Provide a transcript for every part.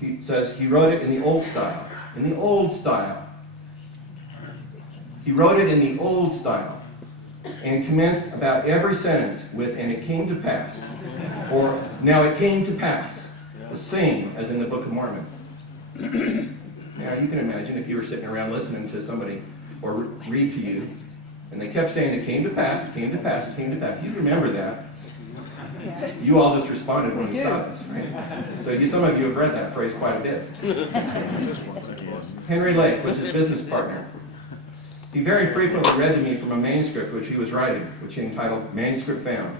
He says he wrote it in the old style. In the old style. He wrote it in the old style and commenced about every sentence with, and it came to pass, or now it came to pass, the same as in the Book of Mormon. Now you can imagine if you were sitting around listening to somebody or read to you, and they kept saying it came to pass, it came to pass, it came to pass. You remember that. You all just responded when you saw this, right? So some of you have read that phrase quite a bit. Henry Lake was his business partner. He very frequently read to me from a manuscript which he was writing, which he entitled Manuscript Found.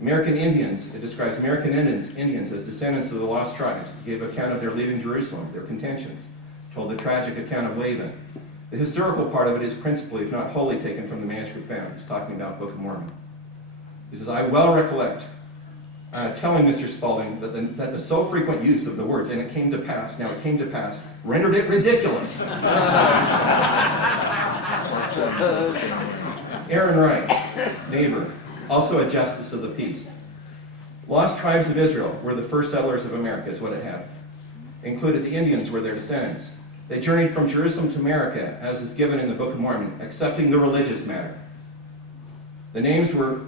American Indians, it describes American Indians as descendants of the lost tribes. It gave account of their leaving Jerusalem, their contentions, told the tragic account of Laban. The historical part of it is principally, if not wholly, taken from the Manuscript Found. He's talking about Book of Mormon. He says, I well recollect telling Mr. Spalding that the so frequent use of the words, and it came to pass, now it came to pass, rendered it ridiculous. Aaron Wright, neighbor, also a justice of the peace. Lost tribes of Israel were the first settlers of America, is what it had. Included the Indians were their descendants. They journeyed from Jerusalem to America, as is given in the Book of Mormon, accepting the religious matter. The names were,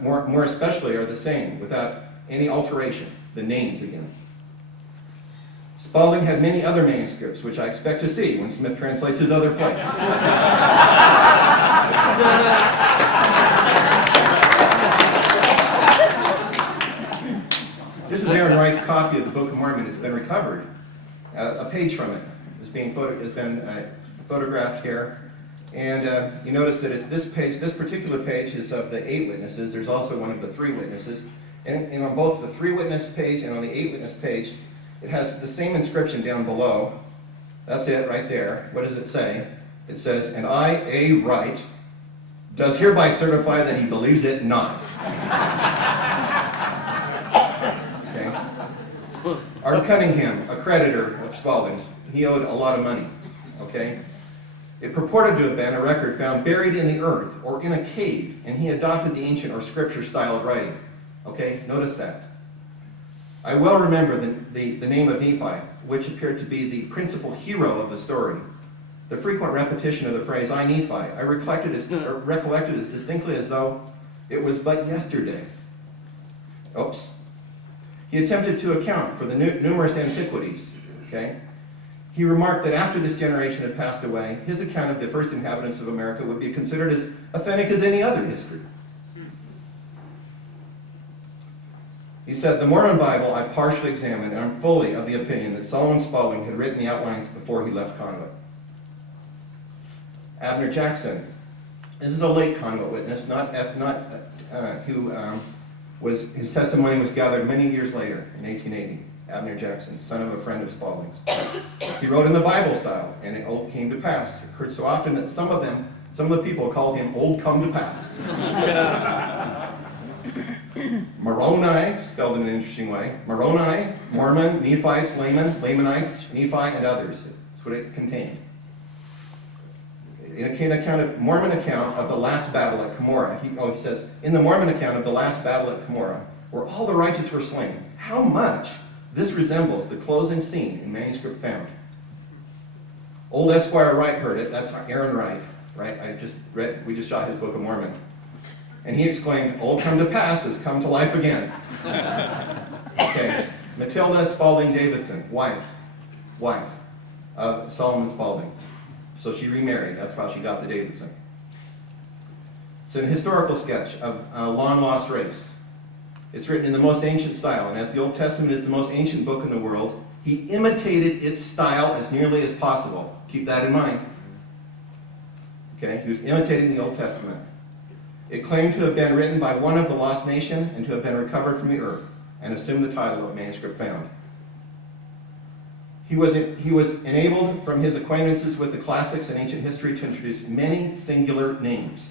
more especially, are the same, without any alteration. The names again. Spalding had many other manuscripts, which I expect to see when Smith translates his other plays. This is Aaron Wright's copy of the Book of Mormon. It's been recovered. A page from it has been photographed here. And you notice that it's this page, this particular page is of the 8 witnesses. There's also one of the 3 witnesses. And on both the 3 witness page and on the 8 witness page, it has the same inscription down below. That's it right there. What does it say? It says, and I, A. Wright, does hereby certify that he believes it not. Okay. Art Cunningham, a creditor of Spalding's, he owed a lot of money. Okay. It purported to have been a record found buried in the earth or in a cave, and he adopted the ancient or scripture style of writing. Okay, notice that. I well remember the name of Nephi, which appeared to be the principal hero of the story. The frequent repetition of the phrase, I Nephi, I recollected as distinctly as though it was but yesterday. Oops. He attempted to account for the numerous antiquities. Okay. He remarked that after this generation had passed away, his account of the first inhabitants of America would be considered as authentic as any other history. He said, the Mormon Bible I partially examined, and I'm fully of the opinion that Solomon Spalding had written the outlines before he left Conduit. Abner Jackson. This is a late Conduit witness, his testimony was gathered many years later, in 1880. Abner Jackson, son of a friend of Spalding's. He wrote in the Bible style, and it all came to pass. It occurred so often that some of the people called him Old Come to Pass. Moroni, spelled in an interesting way. Moroni, Mormon, Nephites, Lamanites, Nephi, and others. That's what it contained. Mormon account of the last battle at Cumorah. He says, in the Mormon account of the last battle at Cumorah, where all the righteous were slain, how much this resembles the closing scene in Manuscript Found. Old Esquire Wright heard it. That's Aaron Wright, right? We just shot his Book of Mormon. And he exclaimed, old come to pass has come to life again. Okay. Matilda Spalding Davidson, wife of Solomon Spalding. So she remarried. That's how she got the Davidson. It's an historical sketch of a long-lost race. It's written in the most ancient style, and as the Old Testament is the most ancient book in the world, he imitated its style as nearly as possible. Keep that in mind. Okay, he was imitating the Old Testament. It claimed to have been written by one of the lost nation and to have been recovered from the earth, and assumed the title of Manuscript Found. He was enabled from his acquaintances with the classics and ancient history to introduce many singular names,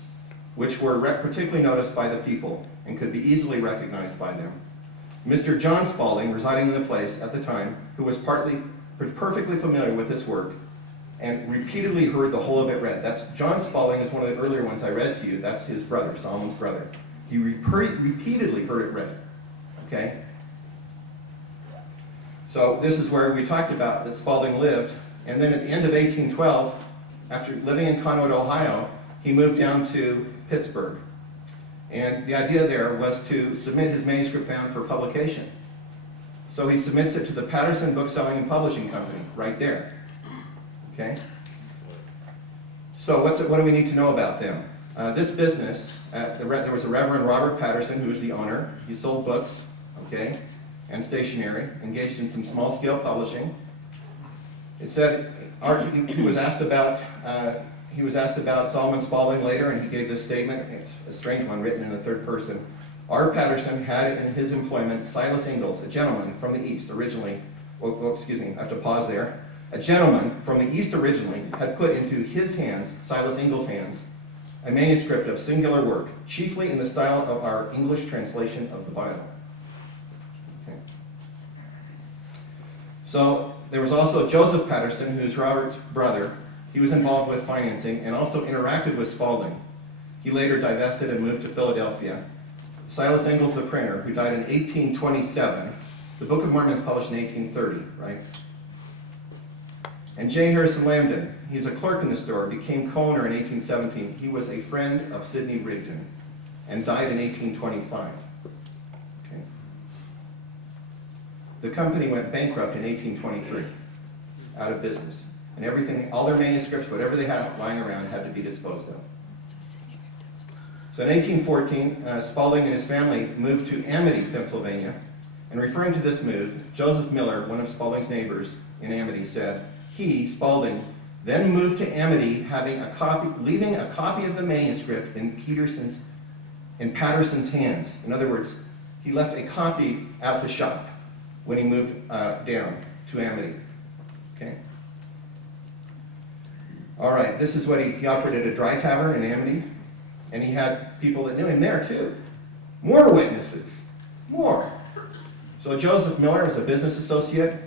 which were particularly noticed by the people and could be easily recognized by them. Mr. John Spalding, residing in the place at the time, who was perfectly familiar with this work and repeatedly heard the whole of it read. That's John Spalding is one of the earlier ones I read to you. That's his brother, Solomon's brother. He repeatedly heard it read. Okay? So this is where we talked about that Spalding lived. And then at the end of 1812, after living in Conway, Ohio, he moved down to Pittsburgh. And the idea there was to submit his manuscript found for publication. So he submits it to the Patterson Bookselling and Publishing Company, right there. Okay? So what do we need to know about them? This business, there was a Reverend Robert Patterson who was the owner. He sold books, okay, and stationery, engaged in some small-scale publishing. It said he was asked about Solomon Spalding later, and he gave this statement. It's a strange one, written in the third person. R. Patterson had in his employment Silas Ingalls, a gentleman from the East originally. Excuse me, I have to pause there. A gentleman from the East originally had put into his hands, Silas Ingalls' hands, a manuscript of singular work, chiefly in the style of our English translation of the Bible. Okay. So there was also Joseph Patterson, who's Robert's brother. He was involved with financing and also interacted with Spalding. He later divested and moved to Philadelphia. Silas Ingalls, the printer, who died in 1827. The Book of Mormon is published in 1830, right? And J. Harrison Lambden, he's a clerk in the store, became co-owner in 1817. He was a friend of Sidney Rigdon and died in 1825. Okay. The company went bankrupt in 1823, out of business. And everything, all their manuscripts, whatever they had lying around, had to be disposed of. So in 1814, Spalding and his family moved to Amity, Pennsylvania. And referring to this move, Joseph Miller, one of Spalding's neighbors in Amity, said, he, Spalding, then moved to Amity, leaving a copy of the manuscript in Patterson's hands. In other words, he left a copy at the shop when he moved down to Amity. Okay. All right, this is what he operated a dry tavern in Amity, and he had people that knew him there too. More witnesses, more. So Joseph Miller was a business associate.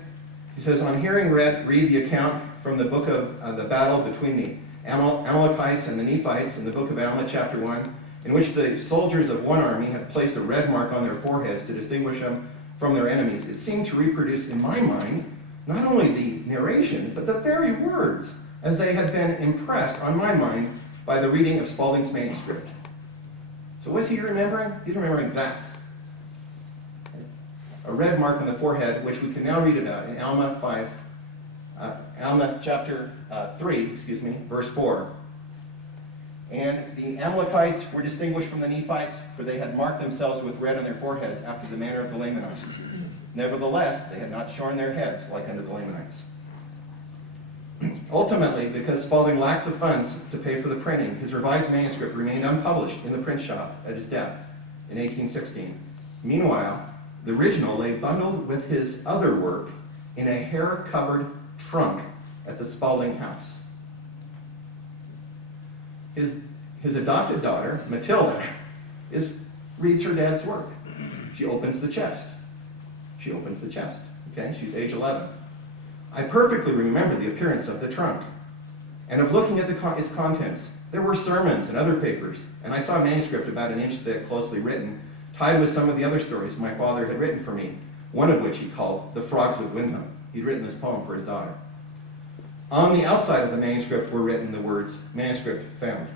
He says, on hearing read the account from the book of the battle between the Amalekites and the Nephites in the book of Alma, chapter 1, in which the soldiers of one army had placed a red mark on their foreheads to distinguish them from their enemies. It seemed to reproduce in my mind not only the narration, but the very words as they had been impressed on my mind by the reading of Spalding's manuscript. So what's he remembering? He's remembering that. A red mark on the forehead, which we can now read about in Alma chapter 3, verse 4. And the Amalekites were distinguished from the Nephites, for they had marked themselves with red on their foreheads after the manner of the Lamanites. Nevertheless, they had not shorn their heads like unto the Lamanites. Ultimately, because Spalding lacked the funds to pay for the printing, his revised manuscript remained unpublished in the print shop at his death in 1816. Meanwhile, the original lay bundled with his other work in a hair-covered trunk at the Spalding house. His adopted daughter, Matilda, reads her dad's work. She opens the chest. Okay, she's age 11. I perfectly remember the appearance of the trunk, and of looking at its contents. There were sermons and other papers, and I saw a manuscript about an inch thick, closely written, tied with some of the other stories my father had written for me, one of which he called The Frogs of Windham. He'd written this poem for his daughter. On the outside of the manuscript were written the words, manuscript found.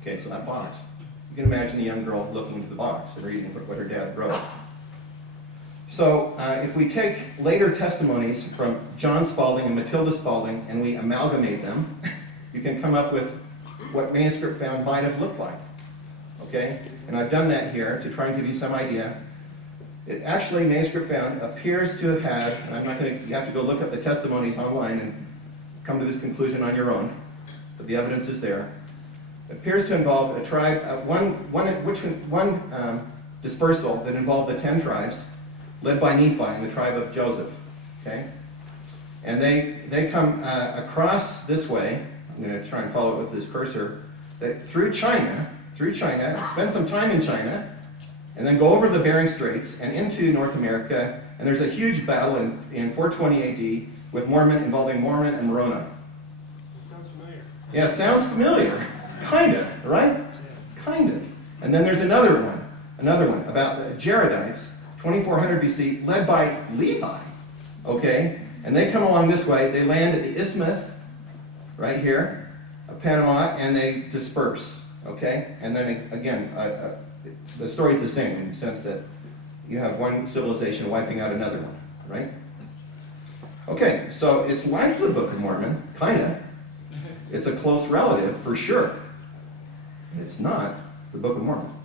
Okay, so that box. You can imagine a young girl looking into the box and reading what her dad wrote. So if we take later testimonies from John Spalding and Matilda Spalding and we amalgamate them, you can come up with what manuscript found might have looked like. Okay? And I've done that here to try and give you some idea. It actually, manuscript found appears to have had, and I'm not going to, you have to go look up the testimonies online and come to this conclusion on your own, but the evidence is there. It appears to involve a tribe, one dispersal that involved the 10 tribes, led by Nephi and the tribe of Joseph. Okay? And they come across this way. I'm going to try and follow it with this cursor. That through China, spend some time in China, and then go over the Bering Straits and into North America. And there's a huge battle in 420 AD with involving Mormon and Moroni. It sounds familiar. Yeah, sounds familiar. Kind of, right? Kind of. And then there's another one about the Jaredites, 2400 BC, led by Levi, okay? And they come along this way, they land at the Isthmus, right here, of Panama, and they disperse, okay? And then again, the story's the same in the sense that you have one civilization wiping out another one, right? Okay, so it's like the Book of Mormon, kinda. It's a close relative, for sure. It's not the Book of Mormon.